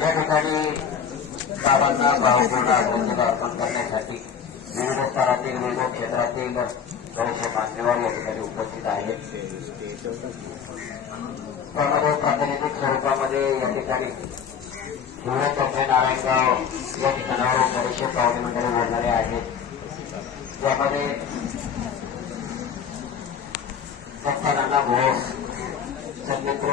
या ठिकाणी बाबांना भावपूर्ण आदरांजली अर्पण करण्यासाठी विविध स्तरातील विविध क्षेत्रातील बरेचसे मान्यवर या ठिकाणी उपस्थित आहेत. त्यामध्ये प्रातिनिधिक स्वरूपामध्ये या ठिकाणी शिवतर्फे नारायणगाव या ठिकाणावर बरेचसे पाहुणे मंडळी बोलणारे आहेत. त्यामध्ये दत्तानाना घोष संमित्र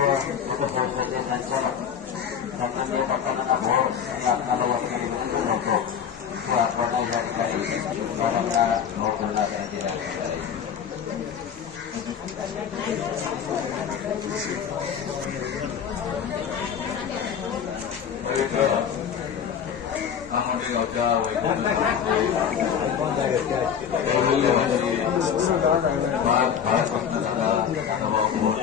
आंबोली गावच्या वैद्यनाथांचे भारत भारतरत्न दादा सभाऊ घोष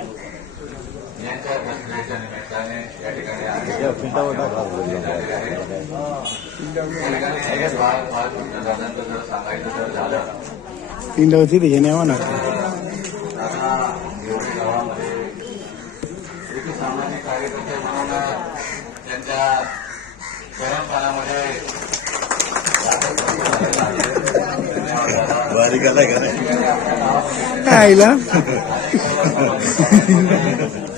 यांच्या जन्मदिनाच्या निमित्ताने या ठिकाणी आलेले झाले आहे. या ठिकाणी भारत भारतरत्न दादांचं जर सांगायचं जर झालं पिंड होती ते घेणे म्हणा दादा एवढे गावामध्ये एक सामाजिक कार्यकर्ते म्हणून त्यांच्या परंपरामध्ये आईला. क्षेत्रामध्ये